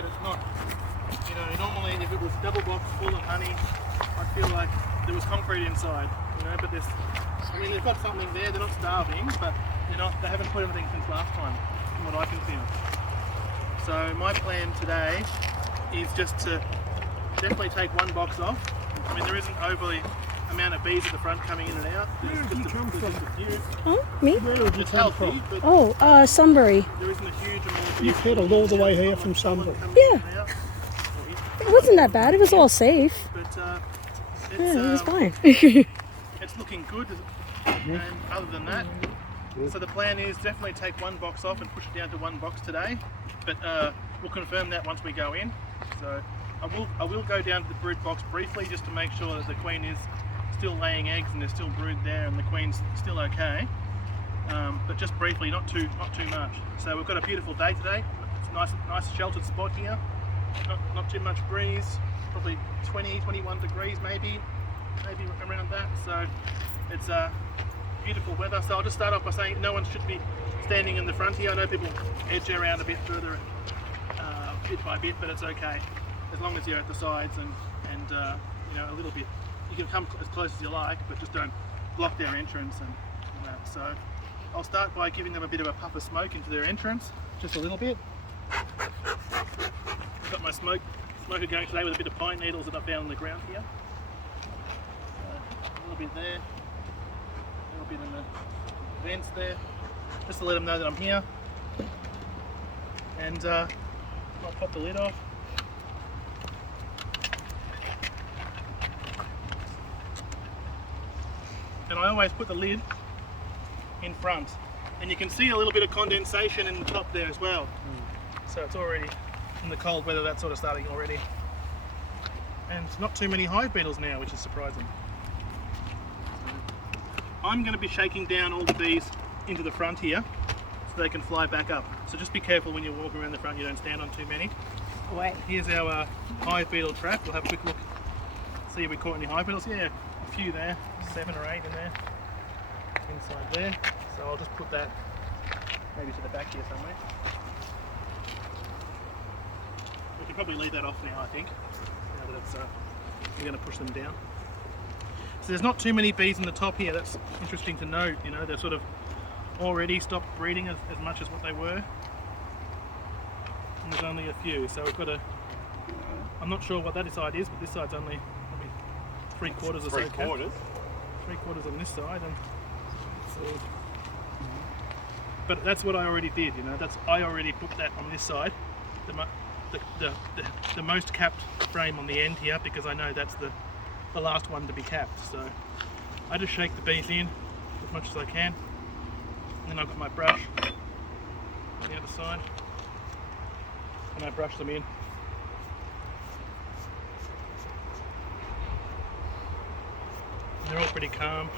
but it's not. You know, normally if it was double box full of honey, I'd feel like there was concrete inside. You know, but there's, I mean, they've got something there. They're not starving, but they haven't put anything since last time, from what I can feel. So my plan today is just to definitely take one box off. I mean, there isn't overly amount of bees at the front coming in and out. Where did you come from? Oh, me? Where did you It's come healthy, from? but Oh, Sunbury. there isn't a huge amount of bees. You pedalled all the way here from Sunbury. Yeah. It wasn't that bad. It was all safe. But Yeah, it was fine. it's looking good. And other than that, so the plan is definitely take one box off and push it down to one box today. But we'll confirm that once we go in. So I will go down to the brood box briefly just to make sure that the queen is still laying eggs and there's still brood there and the queen's still okay. But just briefly, not too much. So we've got a beautiful day today. It's a nice sheltered spot here. Not too much breeze. Probably 20, 21 degrees maybe around that. So it's beautiful weather. So I'll just start off by saying no one should be standing in the front here. I know people edge around a bit further, bit by bit, but it's okay as long as you're at the sides and a little bit. You can come as close as you like, but just don't block their entrance and that. So I'll start by giving them a bit of a puff of smoke into their entrance, just a little bit. Got my smoker going today with a bit of pine needles that I found on the ground here. A little bit there, a little bit in the vents there, just to let them know that I'm here. And I'll pop the lid off. And I always put the lid in front, and you can see a little bit of condensation in the top there as well. So it's already in the cold weather, that's sort of starting already. And not too many hive beetles now, which is surprising. I'm going to be shaking down all the bees into the front here so they can fly back up. So just be careful when you're walking around the front, you don't stand on too many. Wait. Here's our hive beetle trap. We'll have a quick look, see if we caught any hive beetles. Yeah, a few there, 7 or 8 in there, inside there. So I'll just put that maybe to the back here somewhere. We can probably leave that off now, I think. Now that it's, we're going to push them down. So there's not too many bees in the top here. That's interesting to note. You know, they're sort of already stopped breeding as much as what they were. And there's only a few. So we've got a. I'm not sure what that side is, but this side's only maybe 3/4 or so. 3/4. 3/4 on this side, and so. But that's what I already did. You know, I already put that on this side. The most capped frame on the end here, because I know that's the last one to be capped. So I just shake the bees in as much as I can, and then I've got my brush on the other side and I brush them in. And they're all pretty calm,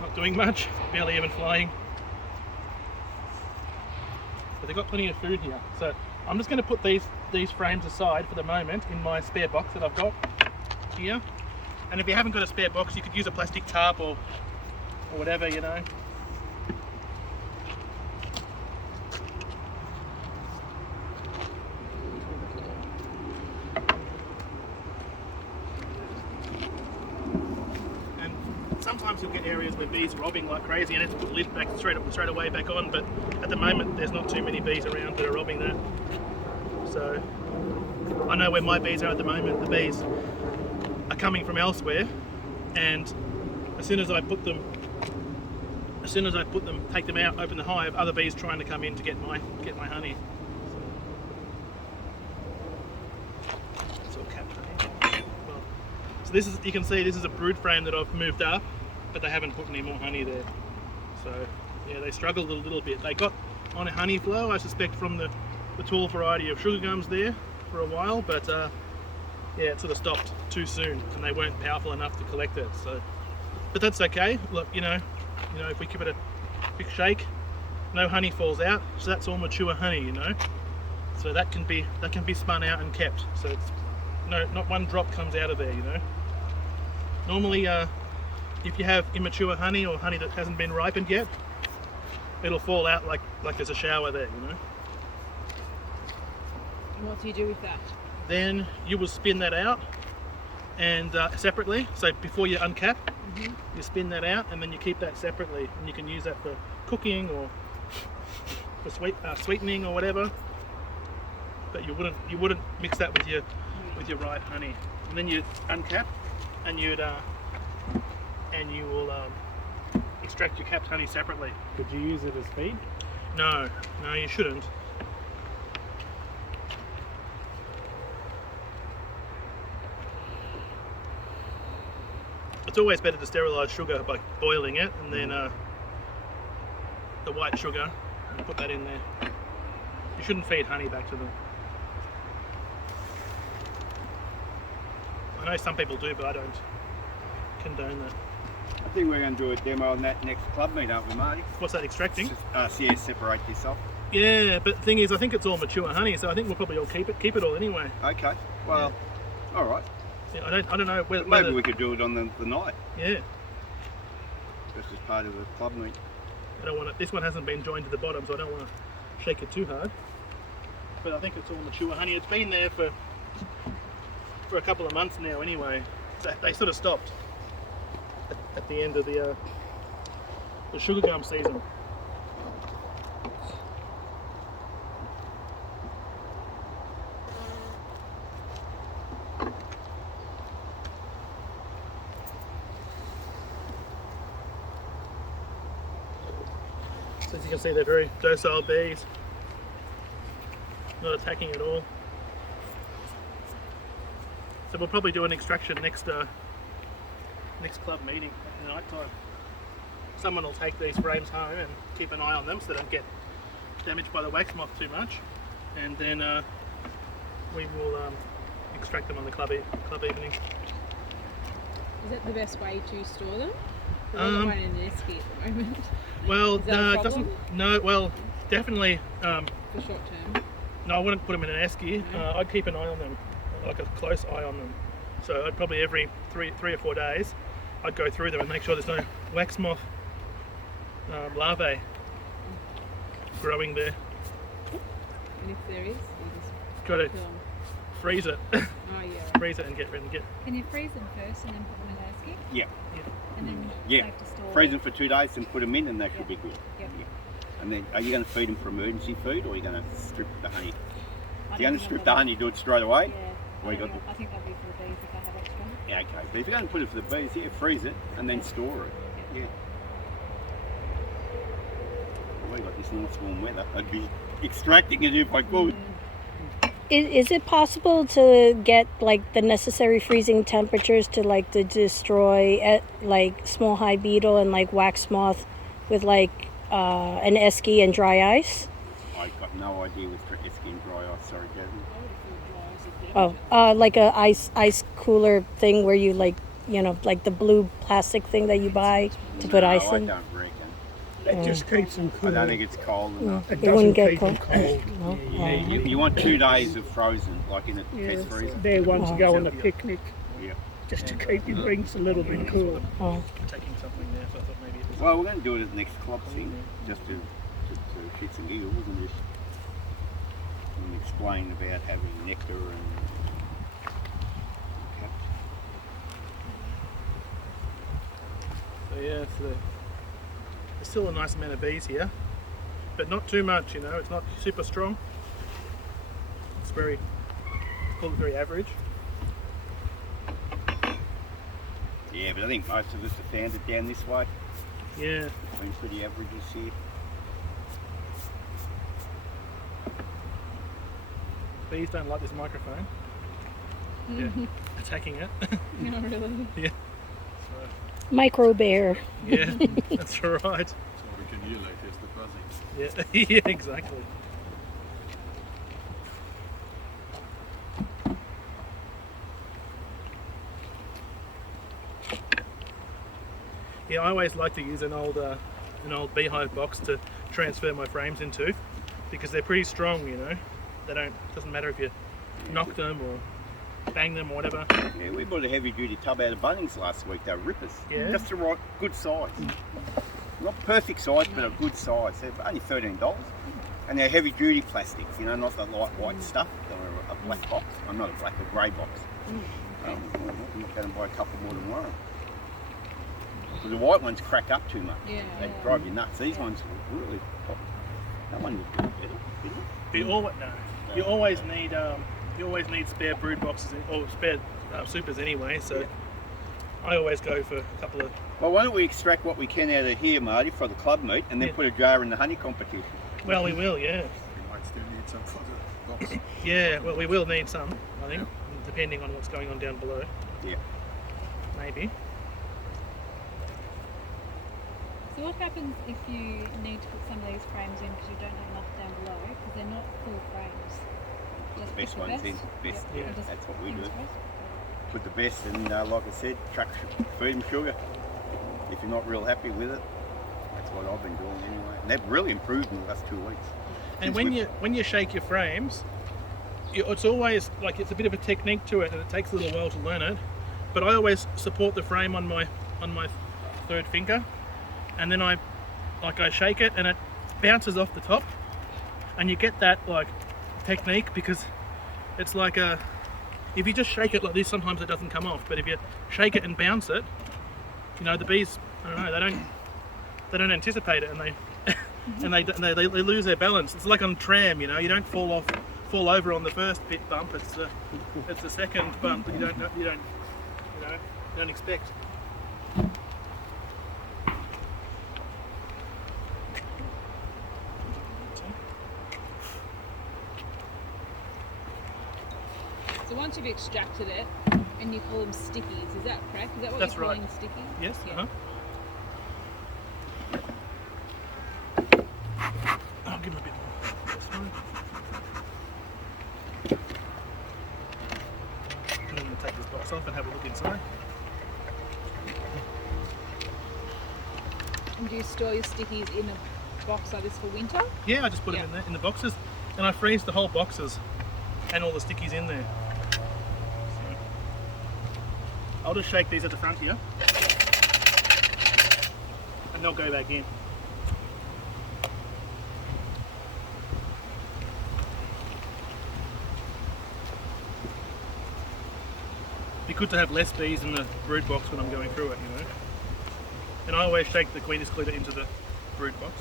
not doing much, barely even flying, but they've got plenty of food here. So I'm just going to put these frames aside for the moment in my spare box that I've got here. And if you haven't got a spare box, you could use a plastic tarp or whatever, you know. And sometimes you'll get areas where bees are robbing like crazy and it's put the lid back straight away back on, but at the moment there's not too many bees around that are robbing that. So I know where my bees are at the moment. The bees are coming from elsewhere, and as soon as I put them, take them out, open the hive, other bees trying to come in to get my honey. So it's all capped honey. Well, so this is, you can see this is a brood frame that I've moved up, but they haven't put any more honey there. So yeah, they struggled a little bit. They got on a honey flow, I suspect, from the tall variety of sugar gums there for a while, but yeah, it sort of stopped too soon and they weren't powerful enough to collect it. So, but that's okay. Look, you know, if we give it a quick shake, no honey falls out, so that's all mature honey, you know. So that can be spun out and kept. So it's not one drop comes out of there, you know. Normally, if you have immature honey or honey that hasn't been ripened yet, it'll fall out like there's a shower there, you know. What do you do with that? Then you will spin that out and separately. So before you uncap, you spin that out, and then you keep that separately, and you can use that for cooking or for sweetening or whatever. But you wouldn't mix that with your ripe honey. And then you uncap, and you will extract your capped honey separately. Could you use it as feed? No, you shouldn't. It's always better to sterilise sugar by boiling it, and then the white sugar, and put that in there. You shouldn't feed honey back to them. I know some people do, but I don't condone that. I think we're going to do a demo on that next club meet, aren't we, Marty? What's that, extracting? Yeah, separate this off. Yeah, but the thing is, I think it's all mature honey, so I think we'll probably all keep it all anyway. Okay, well, all right. Yeah, I don't know whether. Maybe we could do it on the night, Yeah, just as part of the club meet. I don't want it. This one hasn't been joined to the bottom, so I don't want to shake it too hard. But I think it's all mature honey. It's been there for a couple of months now, anyway. So they sort of stopped at the end of the sugar gum season. So as you can see, they're very docile bees, not attacking at all. So we'll probably do an extraction next club meeting at night time. Someone will take these frames home and keep an eye on them so they don't get damaged by the wax moth too much, and then we will extract them on the club evening. Is it the best way to store them? There's one in an esky at the moment. Well, Is that a no, it problem? doesn't. No, well, definitely. For short term. No, I wouldn't put them in an esky. No. I'd keep an eye on them, like a close eye on them. So I'd probably every three or 4 days, I'd go through them and make sure there's no wax moth larvae growing there. And if there is, you just Got to kill them. freeze it, Oh yeah. freeze it and get rid of it. Can you freeze them first and then put them in the esky? Yeah, And then Yeah. safe to store? freeze them for 2 days and put them in, and they should be good. Yep. And then, are you going to feed them for emergency food, or are you going to strip the honey? I If you're don't going to think strip I'll the bother. honey, do it straight away. Yeah. Or you got I think that'll be for the bees if I have extra. Yeah, okay. But if you're going to put it for the bees, yeah, freeze it and then store it. Yeah. Well, we got this nice warm weather. I'd be extracting it if I could. Is it possible to get like the necessary freezing temperatures to like to destroy like small hive beetle and like wax moth with like an esky and dry ice? I've got no idea with esky and dry ice. Sorry, Jasmine. Oh, like a ice cooler thing where you like, you know, like the blue plastic thing that you buy to put ice I in. don't reckon. It just keeps them I cool. don't think it's cold enough. It It wouldn't doesn't get keep them cold. cold. Yeah, you want 2 days of frozen, like in a test freezer. They're ones to go on a picnic, Yeah. just to keep your drinks a little bit cool. Oh. Taking something there, so I thought maybe it was. Well, we're going to do it at the next club thing, just to shits and giggles, and just explain about having nectar and caps. So yeah, so there's still a nice amount of bees here, but not too much. You know, it's not super strong. It's very, call it very average. Yeah, but I think most of us have found it down this way. Yeah. It's been pretty averages here. Bees don't like this microphone. Yeah, attacking it. No, really. Yeah. Micro bear. Yeah, that's right. So we can emulate as the buzzing. Yeah, yeah, exactly. Yeah, I always like to use an old beehive box to transfer my frames into, because they're pretty strong. You know, they don't. Doesn't matter if you knock them or bang them or whatever. Yeah, we bought a heavy duty tub out of Bunnings last week. They were rippers. Yeah. Just the right, good size. Not perfect size, but a good size. They're only $13. And they're heavy duty plastics, you know, not the light white stuff, or a black box. I'm not a black, a grey box. I'm not going to buy a couple more tomorrow. Because the white ones crack up too much. Yeah. They drive you nuts. These ones really pop. That one would be better, isn't it? But you always need spare brood boxes or spare supers anyway. So I always go for a couple of. Well, why don't we extract what we can out of here, Marty, for the club meet, and then Yeah. put a jar in the honey competition. Well, we will, yeah. We might still need some for the box. Yeah, well, we will need some, I think, depending on what's going on down below. Yeah. Maybe. So what happens if you need to put some of these frames in because you don't have enough down below because they're not full frames? Just Best put the ones in, best. Yeah. and just That's what we fingers do. crossed. Put the best, and like I said, feed them sugar. If you're not real happy with it, that's what I've been doing anyway. And they've really improved in the last 2 weeks. And Since when you shake your frames, it's always like it's a bit of a technique to it, and it takes a little while to learn it. But I always support the frame on my third finger, and then I shake it, and it bounces off the top, and you get that like technique because it's like a. If you just shake it like this, sometimes it doesn't come off. But if you shake it and bounce it, you know the bees. I don't know. They don't anticipate it, and they lose their balance. It's like on tram, you know. You don't fall over on the first bit bump. It's the second bump that you don't expect. So once you've extracted it and you call them stickies, is that correct? Is that what That's you're right. calling stickies? Yes. Yeah. I'll give him a bit more. This one. I'm going to take this box off and have a look inside. And do you store your stickies in a box like this for winter? Yeah, I just put Yeah. them in there in the boxes, and I freeze the whole boxes and all the stickies in there. So, I'll just shake these at the front here, and they'll go back in. Be good to have less bees in the brood box when I'm going through it, you know. And I always shake the queen excluder into the brood box.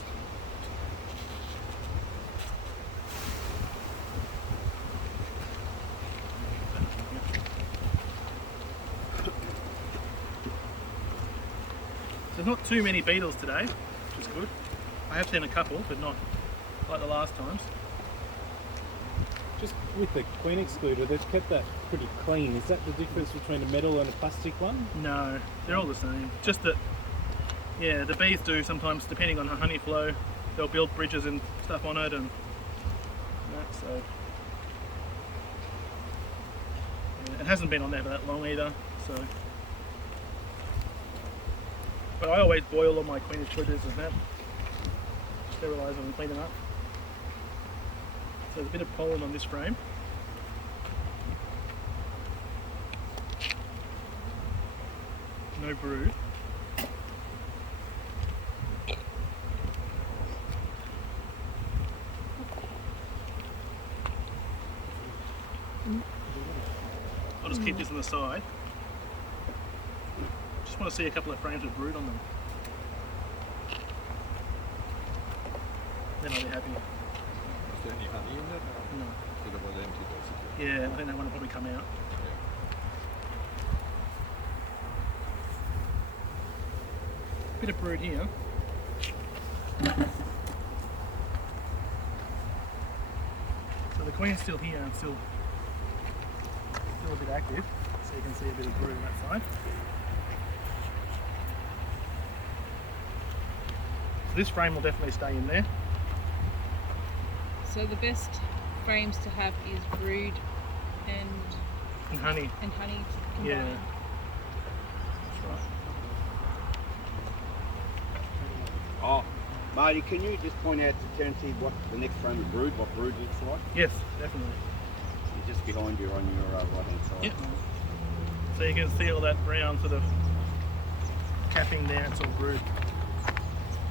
So not too many beetles today, which is good. I have seen a couple, but not like the last times. Just with the queen excluder, they've kept that pretty clean. Is that the difference between a metal and a plastic one? No, they're all the same. Just that, yeah, the bees do sometimes, depending on her honey flow, they'll build bridges and stuff on it, and that. So yeah, it hasn't been on there for that long either. So, but I always boil all my queen excluders and that, sterilise them and clean them up. So there's a bit of pollen on this frame. No brood. I'll just keep this on the side. Just want to see a couple of frames of brood on them. Then I'll be happy. Is there any honey in there? No. So they were empty basically. Yeah, I think that one will probably come out. Bit of brood here. So the queen's still here and still a bit active, so you can see a bit of brood on that side. So this frame will definitely stay in there. So the best frames to have is brood and And honey. honey Yeah. combined. That's right. Oh, Marty, can you just point out to Terence what the next frame of brood, what brood looks like? Yes, definitely. It's just behind you on your right hand side. Yep. So you can see all that brown sort of capping there, it's all brood.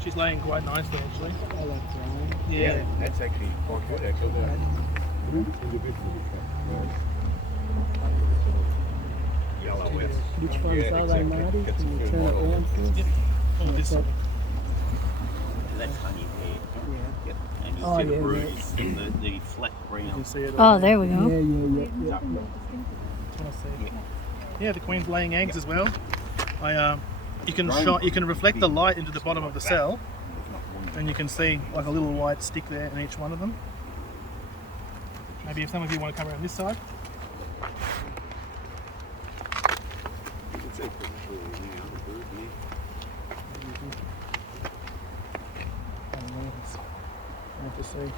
She's laying quite nicely actually. I like brown. Yeah. That's actually quite good, actually. Yellow with. Which ones are they, Marty? Can you turn it around for us? Oh, this one. That's honey there. Yeah. Yep. And you Oh, see the yeah, bruise, the flat You brown. can see it. Oh, there we Yeah, go. yeah, yeah. That's what I see. Yeah, the queen's laying eggs as well. You can reflect the light into the bottom of the cell, and you can see like a little white stick there in each one of them. Maybe if some of you want to come around this side. You can see pretty clearly now the brood there. Hard to see.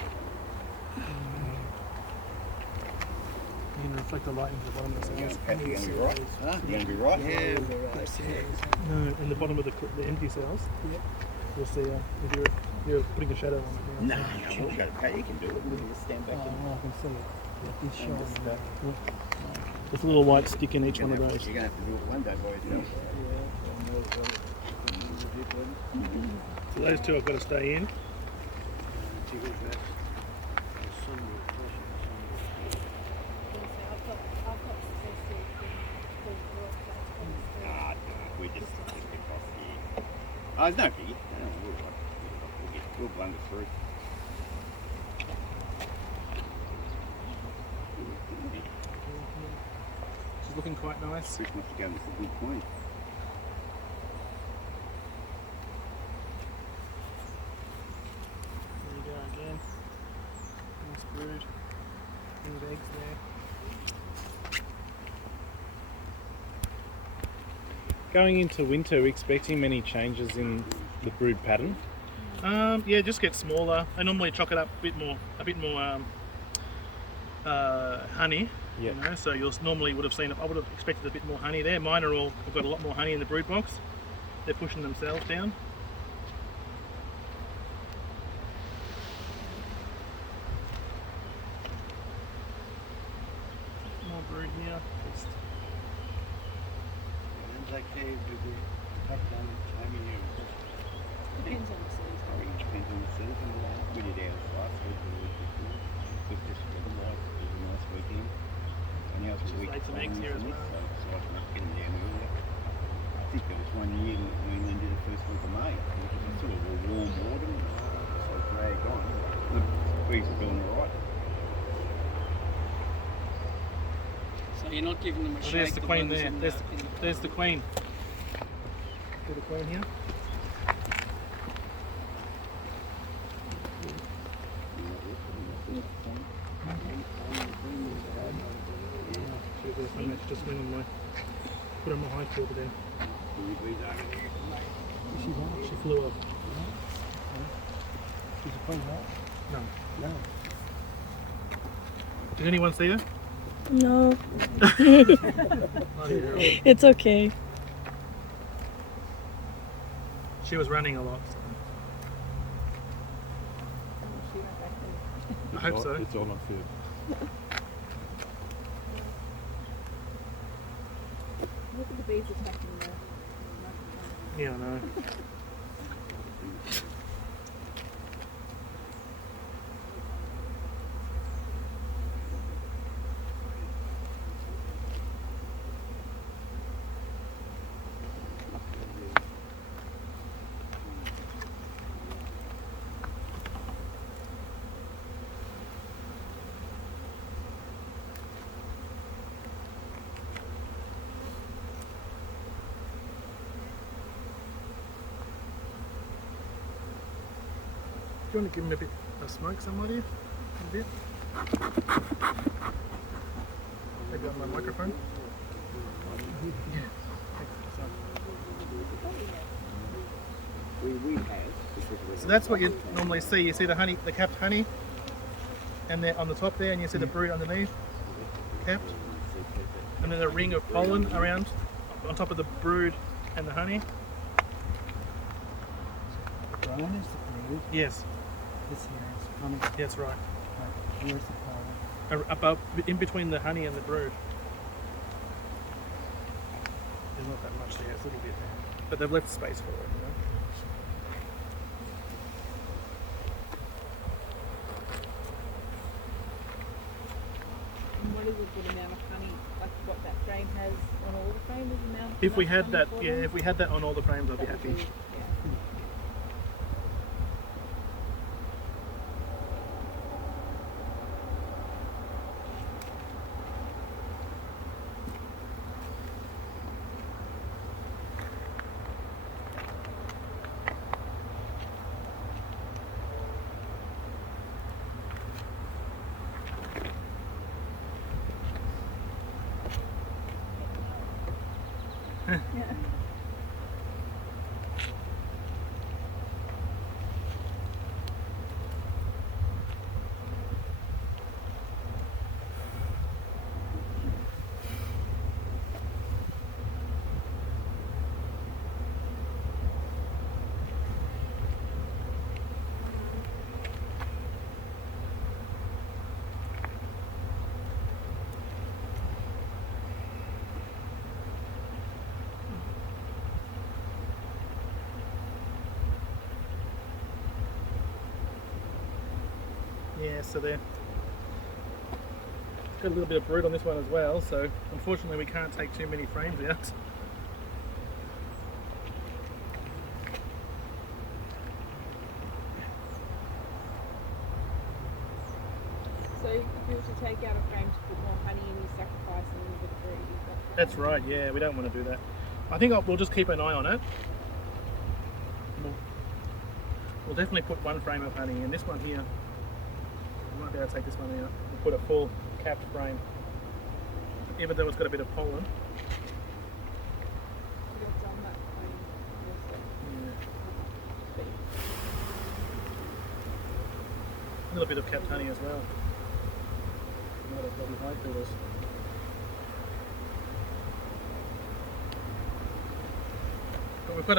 You can reflect the light into the bottom of the cells. You're going to be right. Huh? You're going to be right. Yeah, we're right. No, in the bottom of the empty cells. Yep. You'll see if you're putting a shadow on it. No, you can do it. You can just stand back Oh, and I can see it. Like this shine. There's a little white stick in each one of those. you're going to have to do it one day by yourself. So those two I've got to stay in. We just across here. Oh, it's no biggie. No, we'll blunder through. She's looking quite nice. Chris must have given us a good point. There you go again. Nice brood. Good eggs there. Going into winter, are we expecting many changes in the brood pattern? Yeah, just get smaller. I normally chalk it up a bit more honey. Yep. You know, so you'll normally would have seen. I would have expected a bit more honey there. Mine are all. I've got a lot more honey in the brood box. They're pushing themselves down. More brood here. Just Depends on the season. Depends on the season. We did ours last week. It was just really nice. It was a nice weekend. And now it's a Just week laid some eggs here as well. So I can get them down earlier. I think there was one year that we only did the first week of May. It was sort of a warm autumn, so it dragged on. The bees are doing all right. So you're not giving them a Oh, shake. there's the queen ones there. in There's the queen. See the queen here? Just went on my put on my high filter there. She flew off. She's a queen, right? No. No. Did anyone see her? No, Bloody hell. it's okay. She was running a lot. So. I hope so. It's all on film. Look at the bees attacking the Yeah, I know. Do you want to give him a bit of smoke, somebody? A bit? Maybe on my microphone? Yeah. We have. So that's what you normally see. You see the honey, the capped honey, and they're on the top there, and you see the brood underneath, capped, and then a ring of pollen around on top of the brood and the honey. Brown is the brood. Yes, This here is honey. that's right. Where's the pollen? Above, in between the honey and the brood. There's not that much there. It's a little bit there, but they've left space for it. You know? a good amount of honey, like what that frame has on all the frames, is amount. If we enough had honey that, for yeah, them? if we had that on all the frames, I'd be That would happy. yeah. Yeah, so there. Got a little bit of brood on this one as well, so unfortunately we can't take too many frames out. So if you were to take out a frame to put more honey in, you sacrifice a little bit of brood. Is that- That's right, yeah, we don't want to do that. I think we'll just keep an eye on it. We'll definitely put one frame of honey in. This one here, we might be able to take this one out. We'll put a full capped frame. Even though it's got a bit of pollen. What's on that frame also? Yeah. A little bit of capped honey as well. Not as bloody high feeders. But we've got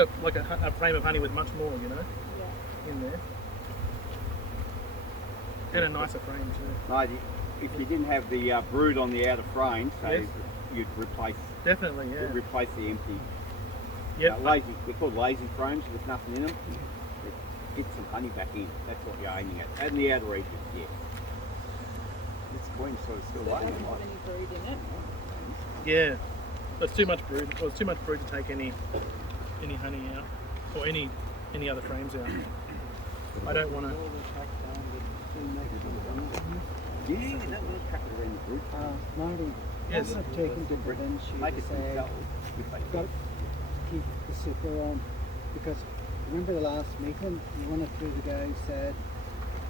a frame of honey with much more, you know, Yeah. in there. And a nicer frame too. Mate, if you didn't have the brood on the outer frame, so Yes. you'd replace Definitely, yeah. replace the empty. Yep. Lazy. They're called lazy frames with nothing in them. Get some honey back in. That's what you're aiming at. And the outer region, yeah. This queen's sort of still So it laying. doesn't have any brood in it. Yeah. It's too much brood. Well, it's too much brood to take any honey out or any other frames out. I don't want to. Yeah, that will crack it around the brood. Marty, Yes. I've taken to then she Make it said, double. If they got to keep the super on, because remember the last meeting, one or two of the guys said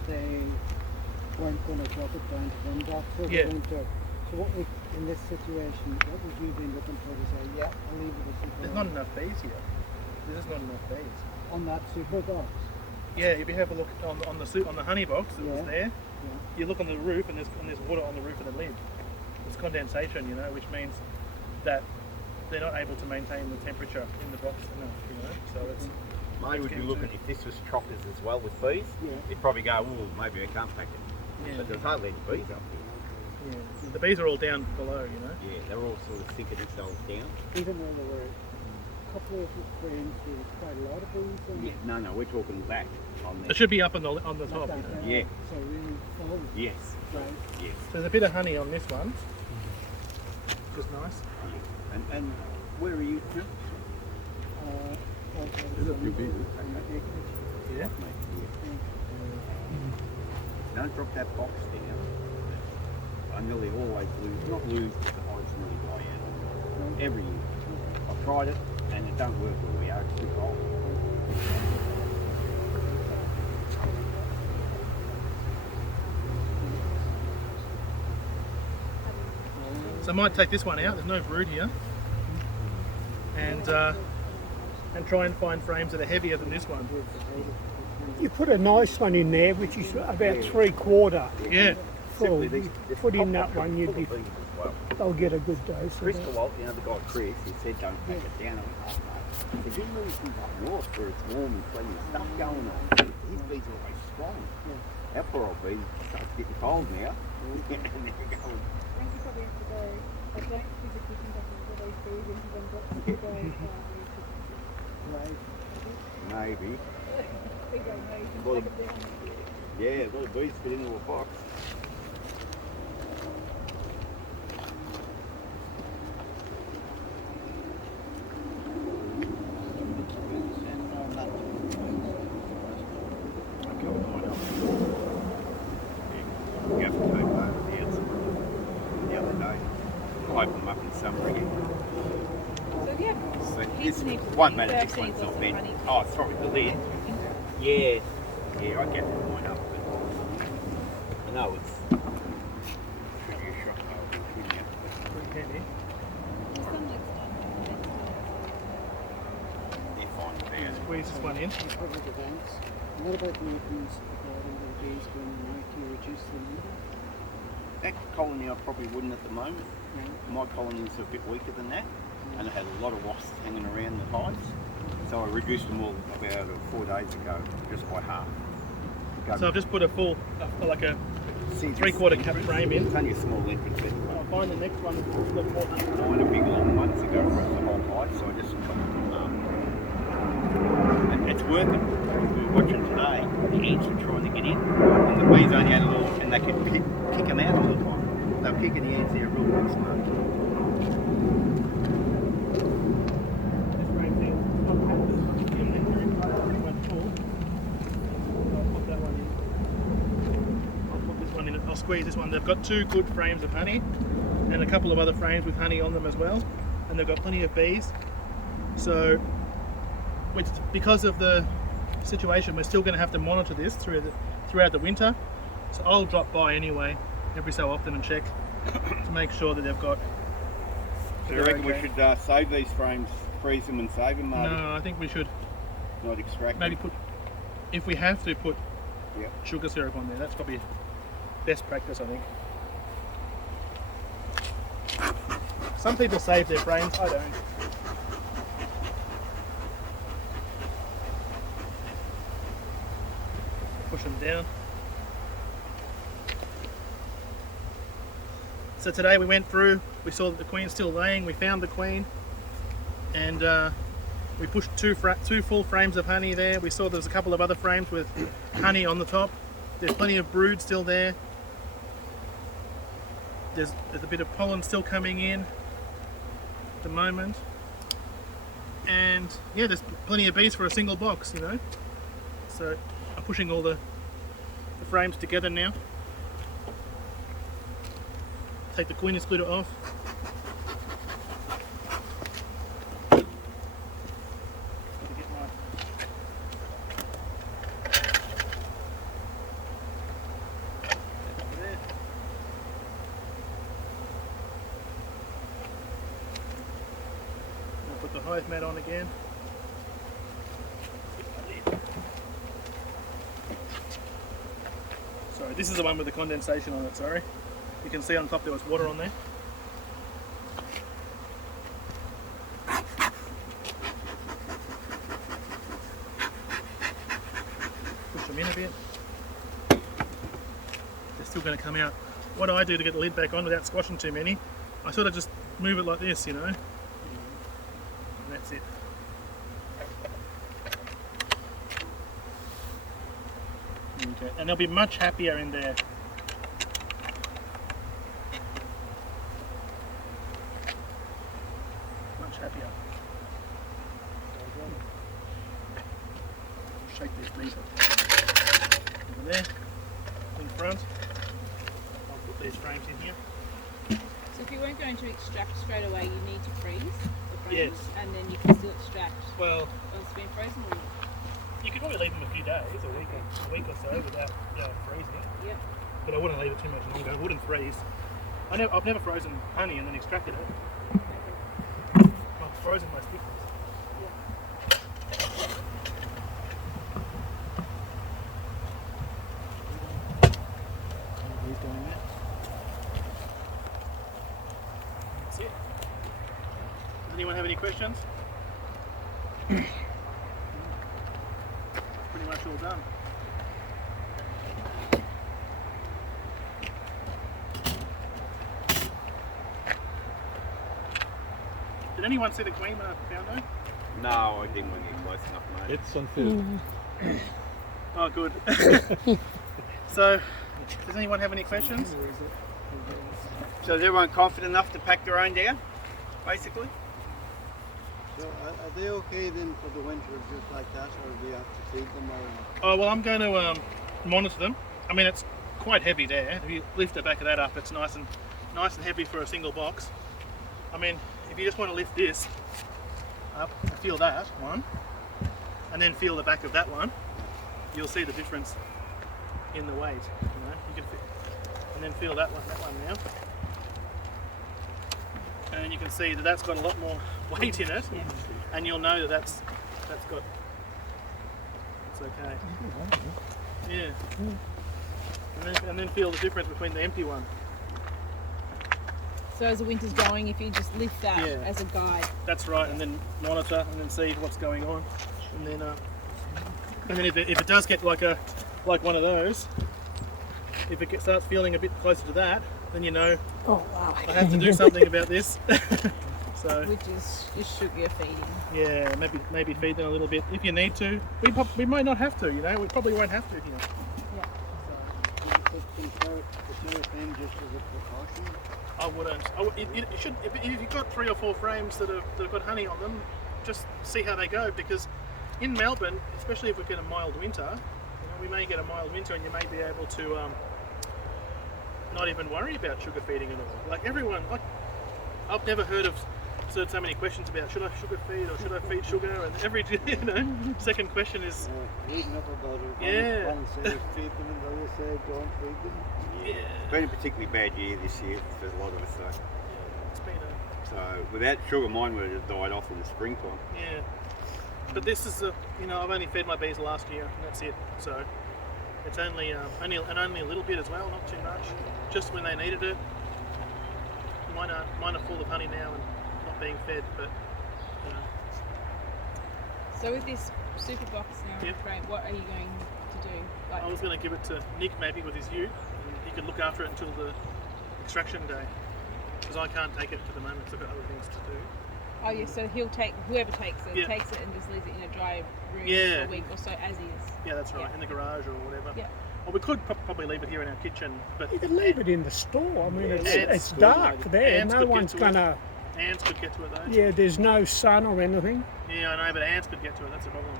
they weren't going to drop it down to one box over Yeah. winter. So what we, in this situation, what would you been looking for to say, yeah, I'll leave it as super There's not enough bees here. There's just not enough bees. on that super box? Yeah, if you have a look on the honey box that was Yeah. there, Yeah. you look on the roof and there's water on the roof of the lid. It's condensation, you know, which means that they're not able to maintain the temperature in the box enough, you know. So it's Maybe would be getting looking, too- if this was trockers as well with bees, Yeah. you'd probably go, oh, maybe I can't take it. Yeah. But there's hardly any bees up there. Yeah. The bees are all down below, you know. Yeah, they're all sort of sinking themselves down. Even though there were a couple of frames, there was quite a lot of bees on Yeah, it. no, we're talking back on It there. should be up on the top, Like you that, know. Yeah. So really full, Yes, right? yes. So there's a bit of honey on this one, which is nice. Yeah. And where are you now? Is it new bees? Yeah. Don't drop that box down. I nearly always lose, not lose, but I just really die out. Every year. I've tried it and it don't work where we are, it's too cold. So I might take this one out. There's no brood here, and try and find frames that are heavier than this one. You put a nice one in there, which is about 3/4 Yeah. full. Simply You this put in top that box one, you'd full be, of bees as well. they'll get a good dose of Chris that. DeWalt, the other guy Chris, he said don't take it down. I went, oh no. He didn't really think up north where it's warm and plenty of stuff going on. His bees are always strong. Our poor old bees start getting cold now. And they're going, I think you probably have to go. I don't physically think I can put those food into them, but to go. Right. maybe. They don't know. You can Well, take it down. Yeah, a lot of bees fit into a box. open them up in summer again. So yeah, So heaps this and heaps of won't honey. matter. This I've seen one's lots not of bad. honey. Oh, it's probably the lid. Yeah, yeah, I get the point up. But I know it's should be a shock over, shouldn't you? They're fine there. Squeeze this one in. Public events. What about the maintenance regarding the bees going out to reduce the number? That colony I probably wouldn't at the moment. Yeah. My colonies are a bit weaker than that, and I had a lot of wasps hanging around the hives. So I reduced them all about 4 days ago, just by half. So I've just put a full, like a See, this 3/4 cap frame in. It's only a small entrance anyway. I'll find the next one that's a little more honey. I want a big long one to go across the whole hive, so I just chopped them up. And it's working. We were watching today, the ants were trying to get in, and the bees only had a little, and they could kick them out all the time. They were kicking the ants out real quick smart. This frame's in. Pretty much full. I'll put that one in. I'll put this one in. I'll squeeze this one. They've got 2 good frames of honey and a couple of other frames with honey on them as well. And they've got plenty of bees. So because of the situation, we're still going to have to monitor this throughout the winter. So I'll drop by anyway every so often and check to make sure that they've got. So you reckon we should save these frames, freeze them and save them, Marty? No, I think we should Not extract maybe them? put, if we have to, put Yep. sugar syrup on there. That's probably best practice, I think. Some people save their frames, I don't. Push them down. So today we went through, we saw that the queen's still laying, we found the queen, and we pushed 2 full frames of honey there. We saw there's a couple of other frames with honey on the top. There's plenty of brood still there. There's a bit of pollen still coming in at the moment. And yeah, there's plenty of bees for a single box, you know. So I'm pushing all the frames together now. Take the queen excluder off. Gotta get my there. I'll put the hive mat on again. Sorry, this is the one with the condensation on it, sorry. You can see on top there was water on there. Push them in a bit. They're still going to come out. What I do to get the lid back on without squashing too many, I sort of just move it like this, you know. And that's it. Okay. And they'll be much happier in there. Much happier. Shake these bees up. Over there, in front. I'll put these frames in here. So if you weren't going to extract straight away, you need to freeze the frames, Yes. and then you can still extract Well, once it's been frozen. Or not? you could probably leave them a few days, a week or so without freezing it. Yep. But I wouldn't leave it too much longer. I wouldn't freeze. I've never frozen honey and then extracted it. I've frozen my stickers. He's doing that. That's it. Does anyone have any questions? Pretty much all done. Did anyone see the queen when I found her? No, I didn't want to get close enough, mate. It's on food. Oh, good. So, does anyone have any questions? So is everyone confident enough to pack their own down, basically? So are they okay then for the winter just like that, or do you have to feed them? Or... Oh, well, I'm going to monitor them. I mean, it's quite heavy there. If you lift the back of that up, it's nice and heavy for a single box. I mean, if you just want to lift this up and feel that one, and then feel the back of that one, you'll see the difference in the weight. You know, you can and then feel that one now, and you can see that that's got a lot more weight in it, and you'll know that that's got. It's okay. Yeah. And then feel the difference between the empty one. So as the winter's going, if you just lift that as a guide. That's right, and then monitor and then see what's going on, and then if it does get like one of those, if it starts feeling a bit closer to that, then you know, Oh wow. I have to do something about this. So Which is just sugar feeding. yeah, maybe feed them a little bit if you need to. We might not have to, you know. We probably won't have to here. It's not a thing just as a precaution. I wouldn't. It should. If you've got 3 or 4 frames that have got honey on them, just see how they go. Because in Melbourne, especially if we get a mild winter, you know, we may get a mild winter, and you may be able to not even worry about sugar feeding at all. Like everyone, I've never heard of so many questions about should I sugar feed or should I feed sugar, and every second question is Reading up about it. Yeah. One says feed them and the other says don't feed them. yeah. It's been a particularly bad year this year for a lot of us though. It's been a So without sugar, mine would have just died off in the springtime. yeah. But this is I've only fed my bees last year, and that's it. So it's only a little bit as well, not too much. Just when they needed it. Mine are full of honey now and not being fed, but you know. So with this super box now, Yep. frame, what are you going to do? Like, I was going to give it to Nick maybe with his ute, and he could look after it until the extraction day, because I can't take it for the moment. I've got other things to do. oh yeah, so whoever takes it, Yeah. takes it and just leaves it in a dry room Yeah. for a week or so as is. Yeah, that's right, Yeah. in the garage or whatever. Yeah. Or we could probably leave it here in our kitchen, but You can leave it in the store. I mean, Yeah, it's ants dark could- there. ants No could get one's to it. gonna. ants could get to it though. Yeah, there's no sun or anything. Yeah, I know, but ants could get to it. That's the problem.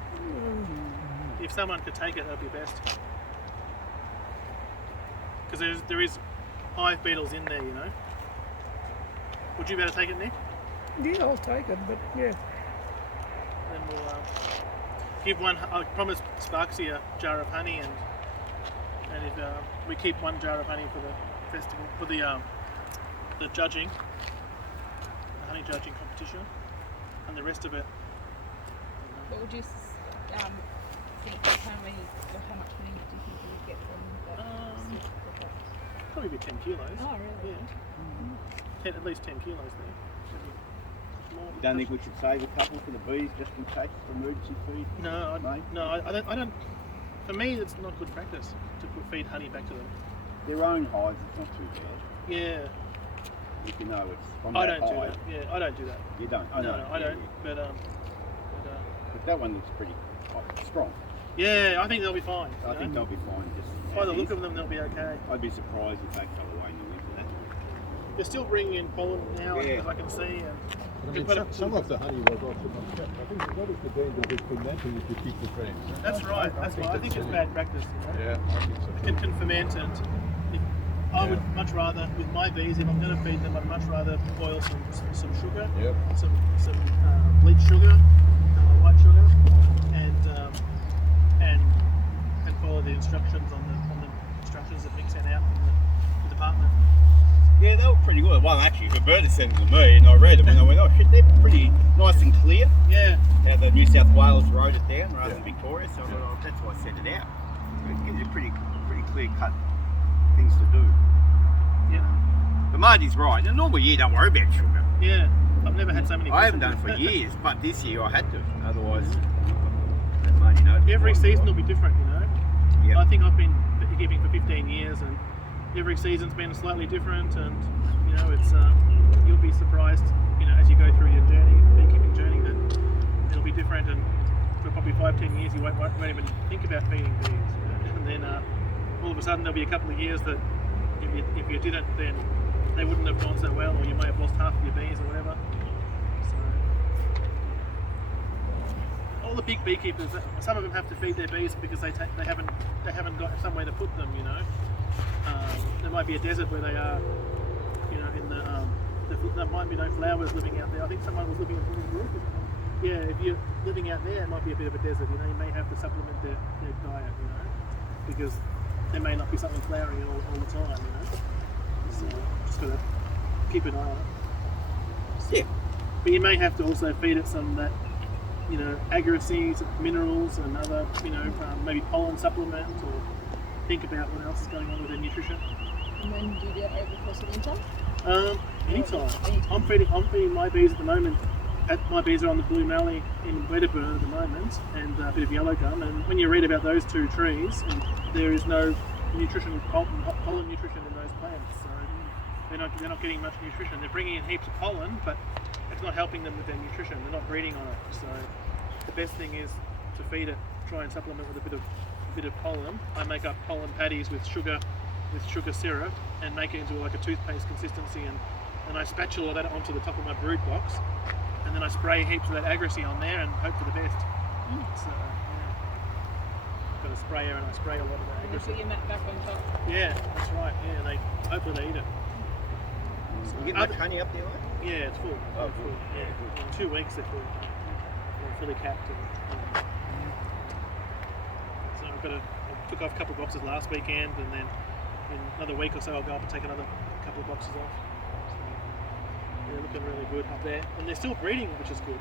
If someone could take it, that'd be best. Because there is hive beetles in there, you know. Would you better take it, Nick? Yeah, I'll take it, but yeah. Then we'll give one. I promised Sparksy a jar of honey, and if we keep one jar of honey for the festival, for the judging, the honey judging competition, and the rest of it. What would you think? How much honey do you think you would get from that? super box? Probably be 10 kilos. Oh really? Yeah. At least 10 kilos there. More. You don't think we should save a couple for the bees just in case for emergency feed? No, Mate? I don't. For me, it's not good practice to feed honey back to them. Their own hives, it's not too bad. Yeah, If you know it's from I that don't do hive. that. Yeah, I don't do that. You don't? I No, know. no, I don't. But But that one looks pretty strong. yeah, I think they'll be fine. you I know? think they'll be fine. Just By the as look is. of them, they'll be okay. I'd be surprised if they fell away in the winter. They're still bringing in pollen now, Yeah. as I can see. And I we've mean, got some of the honey was also not kept. I think that is the danger with fermenting if you keep the frames. that's right. That's why I think it's silly. bad practice. You know? Yeah, I think so. It can ferment, and I would much rather, with my bees, if I'm going to feed them, I'd much rather boil some sugar, Yep. some bleached sugar, white sugar, and follow the instructions on the instructions that Nick sent out from the department. Yeah, they were pretty good. Well, actually, Roberta sent them to me, and I read them, and I went, "Oh shit, they're pretty nice and clear." Yeah, How the New South Wales wrote it down rather than Victoria, so I thought, oh, that's why I sent it out. It gives you pretty clear cut things to do. yeah, But Marty's right. In a normal year, don't worry about sugar. yeah. I've never had so many. I haven't done it for questions. years, but this year I had to. Otherwise, let Marty know. Every season will be different, you know. Yep. I think I've been beekeeping for 15 years, and every season's been slightly different, and you know, it's you'll be surprised, you know, as you go through your journey, beekeeping journey, that it'll be different, and for probably 5-10 years you won't even think about feeding bees, you know? And then all of a sudden there'll be a couple of years that if you didn't, then they wouldn't have gone so well, or you may have lost half of your bees or whatever. So all the big beekeepers, some of them have to feed their bees because they haven't got somewhere to put them, you know. There might be a desert where they are, you know, in the might be no flowers living out there. I think someone was living in Brook. Yeah, if you're living out there, it might be a bit of a desert. You know, you may have to supplement their diet. You know, because there may not be something flowering all the time. You know, so just gotta keep an eye on it. Yeah. But you may have to also feed it some of that, you know, agaroses, minerals, and other, you know, maybe pollen supplements, or think about what else is going on with their nutrition. And when do you do it over the course of winter? Anytime. I'm feeding my bees at the moment. My bees are on the blue mallee in Wedderburn at the moment, and a bit of yellow gum. And when you read about those two trees, there is no nutrition, pollen nutrition in those plants. So they're not getting much nutrition. They're bringing in heaps of pollen, but it's not helping them with their nutrition. They're not breeding on it. So the best thing is to feed it. Try and supplement with a bit of pollen. I make up pollen patties with sugar syrup and make it into like a toothpaste consistency, and I spatula that onto the top of my brood box, and then I spray heaps of that agarose on there and hope for the best. So yeah, got a sprayer and I spray a lot of that And you agarose. put your mat back on top. Yeah, that's right. Yeah, hopefully they eat it. You get much honey up there, mate? Yeah, it's full. Oh, It's full. good. Yeah, in 2 weeks they're full. They're fully capped. So I took off a couple of boxes last weekend, and then in another week or so I'll go up and take another couple of boxes off. So they're looking really good up there, and they're still breeding, which is good.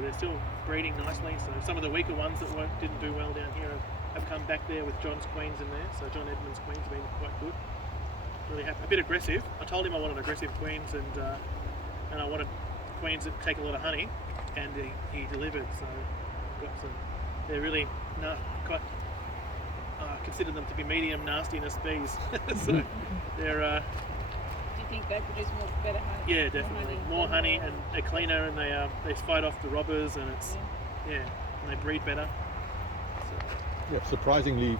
They're still breeding nicely. So some of the weaker ones that didn't do well down here have come back there with John's queens in there. So John Edmonds' queens have been quite good. Really happy. A bit aggressive. I told him I wanted aggressive queens, and I wanted queens that take a lot of honey, and he delivered. So I've got some. They're really quite. Consider them to be medium nastiness bees. So they're. Do you think they produce better honey? Yeah, definitely more honey, and they're cleaner, and they fight off the robbers, and it's and they breed better. So. Yeah, surprisingly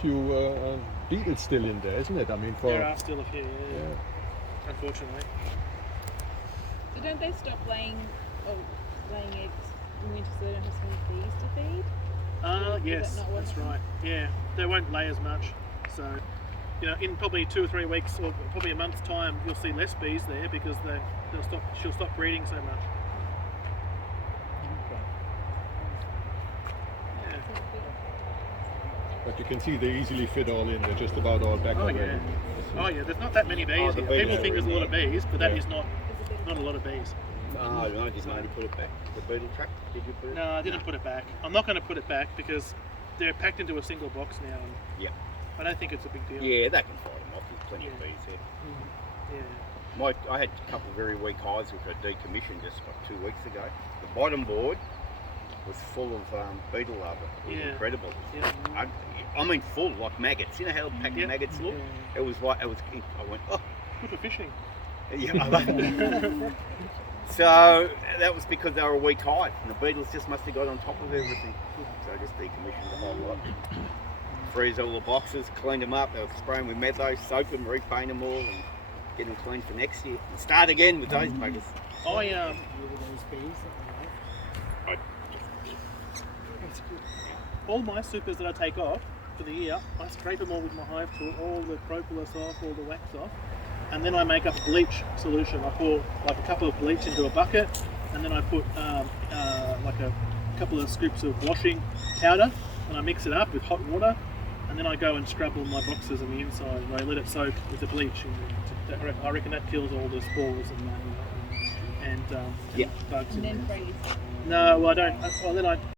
few beetles still in there, isn't it? I mean, There are still a few, unfortunately. So don't they stop laying eggs in winter so they don't have so many bees to feed? Yes, that's right. Yeah, they won't lay as much. So, you know, in probably 2 or 3 weeks, or probably a month's time, you'll see less bees there because she'll stop breeding so much. Yeah. But you can see they easily fit all in. They're just about all back already. Yeah. Oh yeah, there's not that many bees here. People think there's a lot of bees, but that is not a lot of bees. No, I didn't only put it back. The beetle trap, did you put it? No, I didn't put it back. I'm not going to put it back because they're packed into a single box now, and I don't think it's a big deal. Yeah, they can fight them off. There's plenty of bees there. Yeah. I had a couple of very weak hives which I decommissioned just 2 weeks ago. The bottom board was full of beetle larvae. It was incredible. Yeah. I mean, full, like maggots. You know how a pack of maggots look? Yeah. It was like, I went, oh. Good for fishing. Yeah. So that was because they were a weak hive, and the beetles just must have got on top of everything. So I just decommissioned the whole lot. Freeze all the boxes, cleaned them up, spray them with metho, soak them, repaint them all, and get them clean for next year. And start again with those buggers. All my supers that I take off for the year, I scrape them all with my hive tool, all the propolis off, all the wax off, and then I make up a bleach solution. I pour like a couple of bleach into a bucket, and then I put like a couple of scoops of washing powder, and I mix it up with hot water, and then I go and scrub all my boxes on the inside. I let it soak with the bleach, and I reckon that kills all the spores and bugs. And then freeze. No, well I don't. Well then I